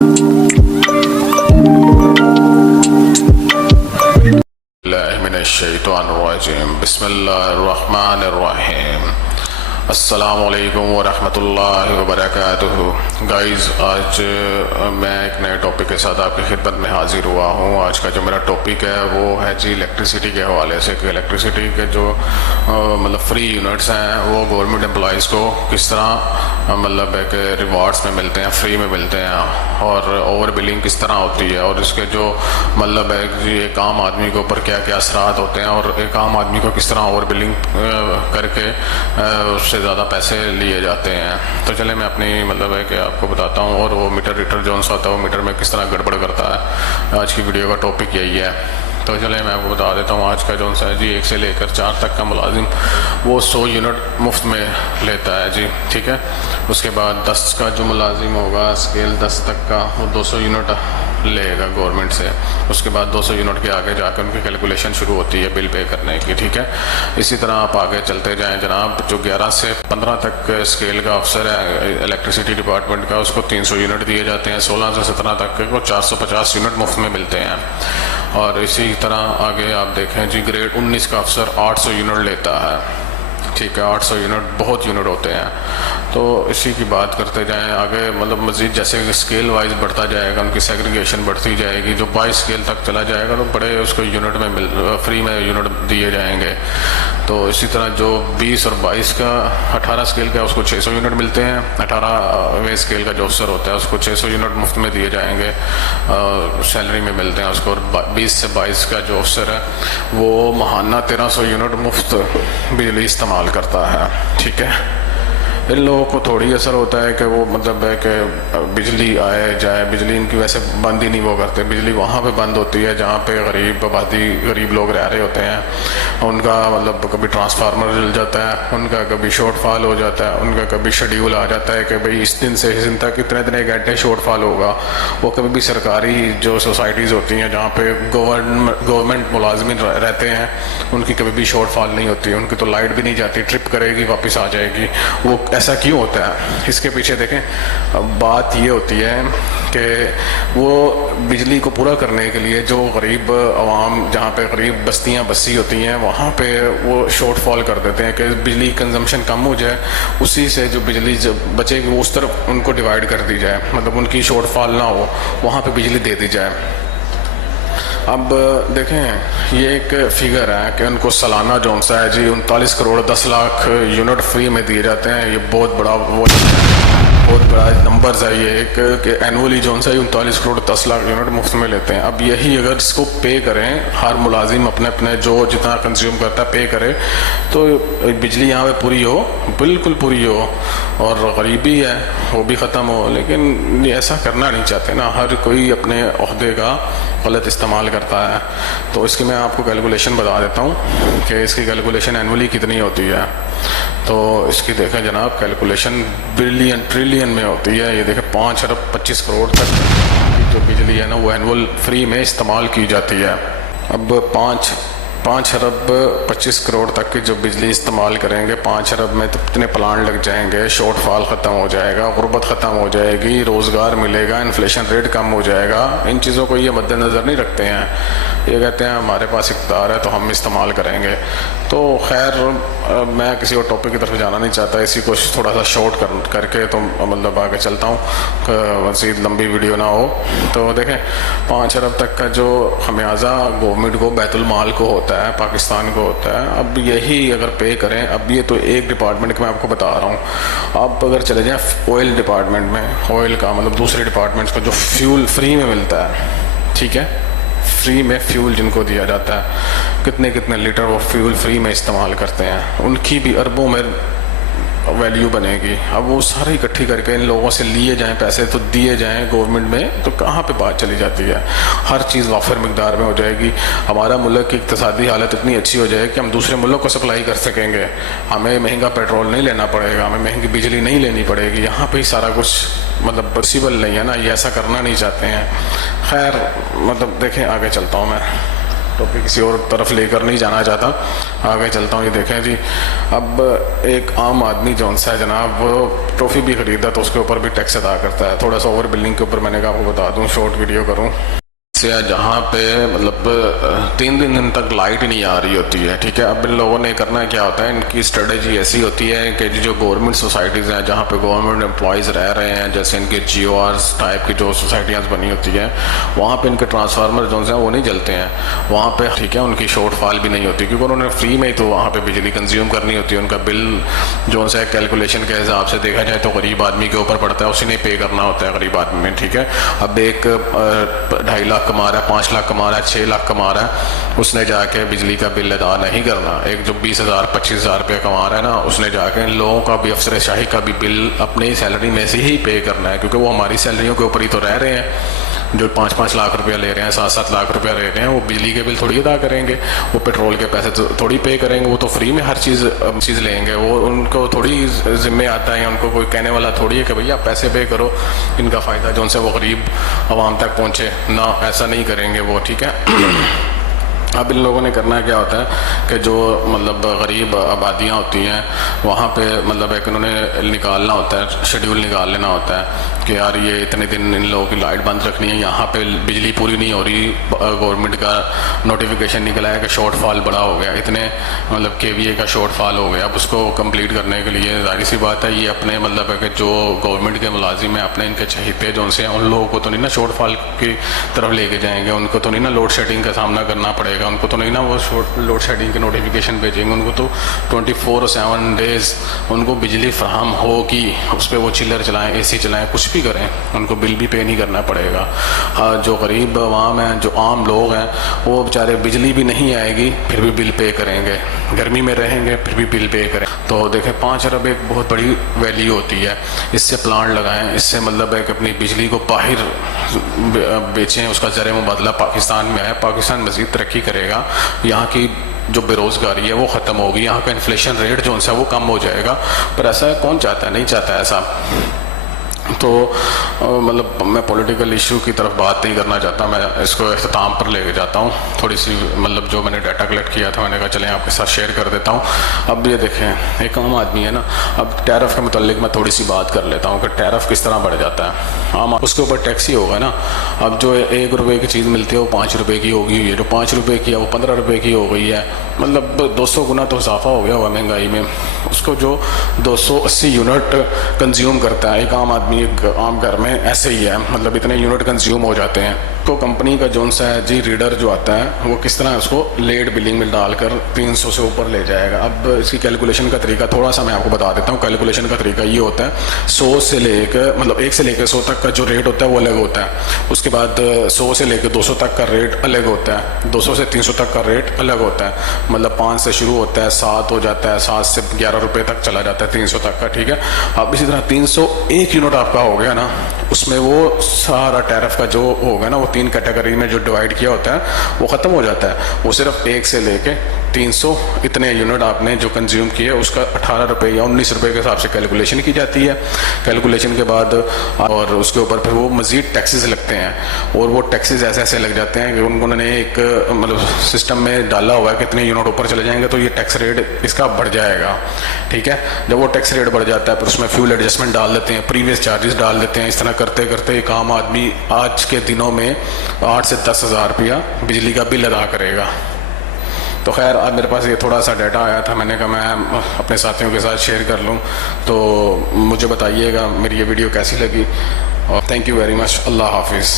बिस्मिल्लाहिर्रहमानिर्रहीम। अस्सलामुअलैकुम वरहमतुल्लाहि वबरकातुहू। गाइज़, आज मैं एक नए टॉपिक के साथ आपकी खिदमत में हाज़िर हुआ हूँ। आज का जो मेरा टॉपिक है वो है जी इलेक्ट्रिसिटी के हवाले से कि इलेक्ट्रिसिटी के जो मतलब फ्री यूनिट्स हैं वो गवर्नमेंट एम्प्लॉइज़ को किस तरह मतलब है कि रिवार्ड्स में मिलते हैं, फ्री में मिलते हैं, और ओवर बिलिंग किस तरह होती है, और इसके जो मतलब है कि एक आम आदमी के ऊपर क्या क्या असरात होते हैं, और एक आम आदमी को किस तरह ओवर बिलिंग करके उससे ज़्यादा पैसे लिए जाते हैं। तो चले मैं अपनी मतलब है कि आपको बताता हूँ, और वो मीटर रीटर जो सा होता है वो मीटर में किस तरह गड़बड़ करता है। आज की वीडियो का टॉपिक यही है। तो चले मैं आपको बता देता हूँ। आज का जो सा है जी 1 से लेकर 4 तक का मुलाजिम वो 100 यूनिट मुफ्त में लेता है जी, ठीक है। उसके बाद 10 का जो मुलाजिम होगा स्केल 10 तक का वो 200 यूनिट लेगा गवर्नमेंट से। उसके बाद 200 यूनिट के आगे जाकर उनकी कैलकुलेशन शुरू होती है बिल पे करने की, ठीक है। इसी तरह आप आगे चलते जाएं जनाब। जो 11 से 15 तक स्केल का अफसर है इलेक्ट्रिसिटी डिपार्टमेंट का, उसको 300 यूनिट दिए जाते हैं। 16 से 17 तक के को 450 यूनिट मुफ्त में मिलते हैं। और इसी तरह आगे आप देखें जी ग्रेड 19 का अफसर 800 यूनिट लेता है, ठीक है। 800 यूनिट बहुत यूनिट होते हैं। तो इसी की बात करते जाएं आगे, मतलब मज़ीद जैसे स्केल वाइज बढ़ता जाएगा उनकी सेग्रीगेशन बढ़ती जाएगी। जो 22 स्केल तक चला जाएगा तो बड़े उसको यूनिट में फ्री में यूनिट दिए जाएंगे। तो इसी तरह जो 20 और 22 का 18 स्केल का उसको 600 यूनिट मिलते हैं। 18वें स्केल का जो अफसर होता है उसको 600 यूनिट मुफ्त में दिए जाएंगे, सैलरी में मिलते हैं उसको। और 20 से 22 का जो अफसर है वो माहाना 1300 यूनिट मुफ्त बिजली इस्तेमाल करता है, ठीक है। इन लोगों को थोड़ी असर होता है कि वो मतलब है कि बिजली आए जाए, बिजली इनकी वैसे बंद ही नहीं वो करते। बिजली वहाँ पे बंद होती है जहाँ पे गरीब आबादी गरीब लोग रह रहे होते हैं। उनका मतलब कभी ट्रांसफार्मर जल जाता है, उनका कभी शॉर्टफॉल हो जाता है, उनका कभी शेड्यूल आ जाता है कि भाई इस दिन से इस दिन तक इतने इतने घंटे शॉर्टफॉल होगा। वो कभी भी सरकारी जो सोसाइटीज़ होती हैं जहाँ पे गवर्नमेंट मुलाजमिन रहते हैं उनकी कभी भी शॉर्टफॉल नहीं होती। उनकी तो लाइट भी नहीं जाती, ट्रिप करेगी वापस आ जाएगी। वो ऐसा क्यों होता है? इसके पीछे देखें, बात ये होती है कि वो बिजली को पूरा करने के लिए जो गरीब आवाम जहाँ पे गरीब बस्तियाँ बसी होती हैं वहाँ पे वो शॉर्टफॉल कर देते हैं कि बिजली कंजम्पशन कम हो जाए, उसी से जो बिजली जब बचेगी वो उस तरफ उनको डिवाइड कर दी जाए, मतलब उनकी शॉर्टफॉल ना हो, वहाँ पे बिजली दे दी जाए। अब देखें ये एक फिगर है कि उनको सालाना जो सा है जी 39 करोड़ 10 लाख यूनिट फ्री में दिए जाते हैं। ये बहुत बड़ा नंबर्स है ये एक कि एनुअली जो सा 39 करोड़ 10 लाख यूनिट मुफ्त में लेते हैं। अब यही अगर इसको पे करें, हर मुलाजिम अपने अपने जो जितना कंज्यूम करता है पे करे, तो बिजली यहाँ पे पूरी हो, बिल्कुल पूरी हो, और गरीबी है वो भी ख़त्म हो। लेकिन ये ऐसा करना नहीं चाहते ना, हर कोई अपने ओहदे का गलत इस्तेमाल करता है। तो इसकी मैं आपको कैलकुलेशन बता देता हूँ कि इसकी कैलकुलेशन एनुअली कितनी होती है। तो इसकी देखें जनाब, कैलकुलेशन बिलियन ट्रिलियन में होती है। ये देखें 5 अरब 25 करोड़ तक की जो बिजली है ना वो एनुअल फ्री में इस्तेमाल की जाती है। अब 5 अरब 25 करोड़ तक की जो बिजली इस्तेमाल करेंगे, 5 अरब में तो कितने प्लांट लग जाएंगे, शॉर्टफॉल ख़त्म हो जाएगा, गुर्बत ख़त्म हो जाएगी, रोज़गार मिलेगा, इन्फ्लेशन रेट कम हो जाएगा। इन चीज़ों को ये मद्देनज़र नहीं रखते हैं। ये कहते हैं हमारे पास इक़्तिदार है तो हम इस्तेमाल करेंगे। तो खैर मैं किसी और टॉपिक की तरफ जाना नहीं चाहता, इसी को थोड़ा सा शॉर्ट करके तो मतलब आगे चलता हूँ, मज़ीद लंबी वीडियो ना हो। तो देखें 5 अरब तक का जो खमियाजा गवर्नमेंट को बैतुल माल को होता है, पाकिस्तान को होता है। अब यही अगर पे करें, अब ये तो एक डिपार्टमेंट का मैं आपको बता रहा हूँ। अब अगर चले जाएँ ऑयल डिपार्टमेंट में, ऑयल का मतलब दूसरे डिपार्टमेंट्स को जो फ्यूल फ्री में मिलता है, ठीक है, फ्री में फ्यूल जिनको दिया जाता है, कितने कितने लीटर वो फ्यूल फ्री में इस्तेमाल करते हैं, उनकी भी अरबों में वैल्यू बनेगी। अब वो सारे इकट्ठी करके इन लोगों से लिए जाएं पैसे तो दिए जाएं गवर्नमेंट में, तो कहाँ पे बात चली जाती है। हर चीज़ वाफिर मिकदार में हो जाएगी। हमारा मुल्क की इक़्तिसादी हालत इतनी अच्छी हो जाएगी कि हम दूसरे मुल्क को सप्लाई कर सकेंगे। हमें महंगा पेट्रोल नहीं लेना पड़ेगा, हमें महंगी बिजली नहीं लेनी पड़ेगी। यहाँ पर ही सारा कुछ मतलब पॉसिबल नहीं है ना, ये ऐसा करना नहीं चाहते हैं। खैर मतलब देखें, आगे चलता हूँ मैं, टॉपिक किसी और तरफ लेकर नहीं जाना चाहता। आगे चलता हूँ। ये देखें जी, अब एक आम आदमी जौन सा है जनाब, वो ट्रॉफी भी खरीदा तो उसके ऊपर भी टैक्स अदा करता है। थोड़ा सा ओवर बिल्डिंग के ऊपर मैंने कहा आपको बता दूँ, शॉर्ट वीडियो करूँ से जहाँ पे मतलब 3 दिन तक लाइट नहीं आ रही होती है, ठीक है। अब इन लोगों ने करना क्या होता है, इनकी स्ट्रेटजी ऐसी होती है कि जो गवर्नमेंट सोसाइटीज़ हैं जहाँ पे गवर्नमेंट एम्प्लॉयज़ रह रहे हैं, जैसे इनके GORs टाइप की जो सोसाइटियाँ बनी होती हैं, वहाँ पे इनके ट्रांसफार्मर जो हैं वो नहीं जलते हैं वहाँ पे, ठीक है। उनकी शॉर्टफॉल भी नहीं होती क्योंकि उन्होंने फ्री में ही तो वहाँ पर बिजली कंज्यूम करनी होती है। उनका बिल जो है कैलकुलेशन के हिसाब से देखा जाए तो गरीब आदमी के ऊपर पड़ता है, उसी ने पे करना होता है गरीब आदमी में, ठीक है। अब एक 2.5 लाख कमा रहा है, 5 लाख कमा रहा है, 6 लाख कमा रहा है, उसने जाके बिजली का बिल अदा नहीं करना। एक जो 20,000 25,000 रुपये कमा रहा है ना, उसने जाके इन लोगों का भी, अफसरशाही का भी बिल अपनी सैलरी में से ही पे करना है, क्योंकि वो हमारी सैलरियों के ऊपर ही तो रह रहे हैं। जो 5-5 लाख रुपया ले रहे हैं, 7-7 लाख रुपया ले रहे हैं, वो बिजली के बिल थोड़ी अदा करेंगे, वो पेट्रोल के पैसे थोड़ी पे करेंगे, वो तो फ्री में हर चीज़ लेंगे। वो उनको थोड़ी जिम्मे आता है, उनको कोई कहने वाला थोड़ी है कि भैया पैसे पे करो, इनका फ़ायदा जो उनसे वो गरीब आवाम तक पहुँचे ना, ऐसा नहीं करेंगे वो, ठीक है। अब इन लोगों ने करना क्या होता है कि जो मतलब गरीब आबादियाँ होती हैं वहाँ पे मतलब एक उन्होंने निकालना होता है, शेड्यूल निकाल लेना होता है कि यार ये इतने दिन इन लोगों की लाइट बंद रखनी है, यहाँ पे बिजली पूरी नहीं हो रही, गवर्नमेंट का नोटिफिकेशन निकला है कि शॉर्टफॉल बड़ा हो गया, इतने मतलब KVA का शॉर्टफॉल हो गया। अब उसको कंप्लीट करने के लिए जाहिर सी बात है ये अपने मतलब है कि जो गवर्नमेंट के मुलाजिम हैं, अपने इनके चहीते जो उनसे उन लोगों को तो नहीं ना शॉर्टफॉल की तरफ लेके जाएंगे, उनको तो नहीं ना लोड शेडिंग का सामना करना पड़ेगा, उनको तो नहीं ना वो लोड शेडिंग के नोटिफिकेशन भेजेंगे, उनको तो 24/7 डेज उनको बिजली फ्राहम होगी, उस पर वो चिल्लर चलाएं, AC चलाएं, कुछ भी करें, उनको बिल भी पे नहीं करना पड़ेगा। हाँ, जो गरीब आवाम हैं, जो आम लोग हैं, वो बेचारे बिजली भी नहीं आएगी फिर भी बिल पे करेंगे, गर्मी में रहेंगे फिर भी बिल पे करें। तो देखें 5 अरब एक बहुत बड़ी वैल्यू होती है, इससे प्लांट लगाएं, इससे मतलब है कि अपनी बिजली को बाहर बेचें, उसका ज़र मुबादला पाकिस्तान में है, पाकिस्तान मज़ीद तरक्की करेगा, यहाँ की जो बेरोज़गारी है वो ख़त्म होगी, यहाँ का इन्फ्लेशन रेट जो है वो कम हो जाएगा। पर ऐसा कौन चाहता है, नहीं चाहता है ऐसा। तो मतलब मैं पॉलिटिकल इशू की तरफ बात नहीं करना चाहता, मैं इसको अख्ताम पर लेके जाता हूँ। थोड़ी सी मतलब जो मैंने डाटा कलेक्ट किया था मैंने कहा चलें आपके साथ शेयर कर देता हूँ। अब ये देखें, एक आम आदमी है ना, अब टैरिफ के मुतालिक मैं थोड़ी सी बात कर लेता हूँ कि टैरिफ किस तरह बढ़ जाता है। आम उसके ऊपर टैक्स ही होगा ना। अब जो 1 रुपये की चीज़ मिलती है वो 5 रुपये की होगी, ये जो 5 रुपये की है वो 15 रुपये की हो गई है, मतलब 200 गुना तो इजाफा हो गया हुआ महंगाई में। उसको जो 280 यूनिट कंज्यूम करता है एक आम आदमी, एक आम घर में ऐसे ही है, मतलब इतने यूनिट कंज्यूम हो जाते हैं। तो कंपनी का जोन सा है जी रीडर जो आता है वो किस तरह उसको लेट बिलिंग में डालकर 300 से ऊपर ले जाएगा। अब इसकी कैलकुलेशन का तरीका थोड़ा सा मैं आपको बता देता हूँ। कैलकुलेशन का तरीका ये होता है 100 से लेकर मतलब 1 से लेकर 100 तक का जो रेट होता है वो अलग होता है। उसके बाद 100 से लेकर 200 तक का रेट अलग होता है, 200 से 300 तक का रेट अलग होता है। मतलब 5 से शुरू होता है, 7 हो जाता है, 7 से 11 रुपये तक चला जाता है 300 तक का, ठीक है। अब इसी तरह 301 यूनिट आपका हो गया ना, उसमें वो सारा टैरिफ का जो होगा ना वो 3 कैटेगरी में जो डिवाइड किया होता है वो ख़त्म हो जाता है। वो सिर्फ 1 से लेके 300 इतने यूनिट आपने जो कंज्यूम किए उसका 18 रुपये या 19 रुपये के हिसाब से कैलकुलेशन की जाती है। कैलकुलेशन के बाद और उसके ऊपर फिर वो मज़ीद टैक्सेस लगते हैं, और वो टैक्सेस ऐसे ऐसे लग जाते हैं कि उन्होंने एक मतलब सिस्टम में डाला हुआ है कि इतने यूनिट ऊपर चले जाएंगे तो ये टैक्स रेट इसका बढ़ जाएगा, ठीक है। जब वो टैक्स रेट बढ़ जाता है फिर उसमें फ्यूल एडजस्टमेंट डाल देते हैं, प्रीवियस चार्जेस डाल देते हैं। इस तरह करते करते एक आम आदमी आज के दिनों में 8 से 10 हज़ार रुपया बिजली का बिल अदा करेगा। तो खैर आज मेरे पास ये थोड़ा सा डाटा आया था, मैंने कहा मैं अपने साथियों के साथ शेयर कर लूँ। तो मुझे बताइएगा मेरी ये वीडियो कैसी लगी, और थैंक यू वेरी मच। अल्लाह हाफिज़।